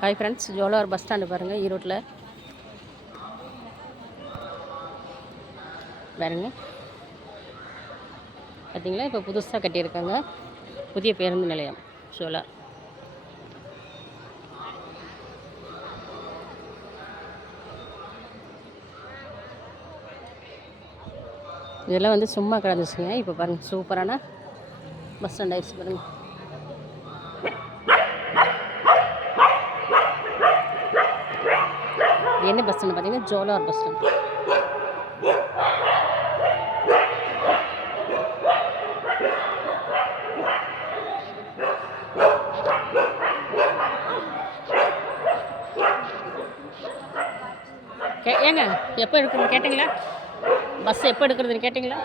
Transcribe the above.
Hi friends, ஜோலார் bus stand பாருங்கள், ஈரோட்டில் பாருங்கள். பார்த்தீங்களா, இப்போ புதுசாக கட்டியிருக்காங்க புதிய பேருந்து நிலையம் ஜோலார். இதெல்லாம் வந்து சும்மா கிடந்துச்சுங்க. இப்போ பாருங்கள், சூப்பரான பஸ் ஸ்டாண்ட் ஆயிடுச்சு பாருங்கள். என்ன பஸ் ஸ்டாண்டு பார்த்தீங்கன்னா ஜோலார் பஸ் ஸ்டாண்ட். ஏங்க எப்போ எடுக்கிறதுன்னு கேட்டிங்களா? பஸ் எப்போ எடுக்கிறதுன்னு கேட்டிங்களா?